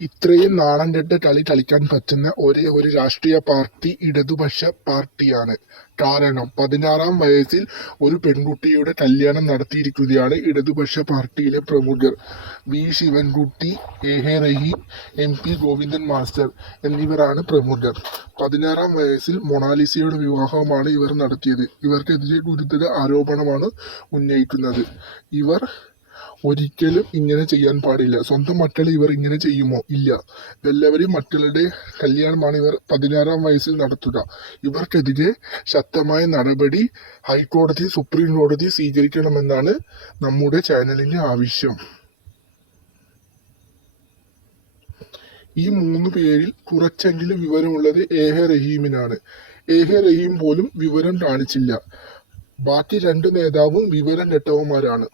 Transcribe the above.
ഇത്രയും നാണം കെട്ട കളി കളിക്കാൻ പറ്റുന്ന ഒരേ ഒരു രാഷ്ട്രീയ പാർട്ടി ഇടതുപക്ഷ പാർട്ടിയാണ്. കാരണം 16-ാം വയസ്സിൽ ഒരു പെൺകുട്ടിയുടെ കല്യാണം നടത്തിയിരിക്കുകയാണ് ഇടതുപക്ഷ പാർട്ടിയിലെ പ്രമുഖർ. V Sivankutty, A Rahim, MP Govindan master എന്നിവരാണ് പ്രമുഖർ. 16-ാം വയസ്സിൽ മൊണാലിസയുടെ വിവാഹമാണ് ഇവർ നടത്തിയത്. ഇവർക്കെതിരെ ഗുരുതര ആരോപണമാണ് ഉന്നയിക്കുന്നത്. ഇവർ ഒരിക്കലും ഇങ്ങനെ ചെയ്യാൻ പാടില്ല. സ്വന്തം മക്കളെ ഇവർ ഇങ്ങനെ ചെയ്യുമോ? ഇല്ല. എല്ലാവരെയും മക്കളുടെ കല്യാണമാണ് ഇവർ 16-ാം വയസ്സിൽ നടത്തുക. ഇവർക്കെതിരെ ശക്തമായ നടപടി ഹൈക്കോടതി, സുപ്രീം കോടതി സ്വീകരിക്കണമെന്നാണ് നമ്മുടെ ചാനലിന്റെ ആവശ്യം. ഈ 3 പേരിൽ കുറച്ചെങ്കിലും വിവരമുള്ളത് എ റഹീമിനാണ്. എ റഹീം പോലും വിവരം കാണിച്ചില്ല. ബാക്കി 2 നേതാവും വിവരം കെട്ടവന്മാരാണ്.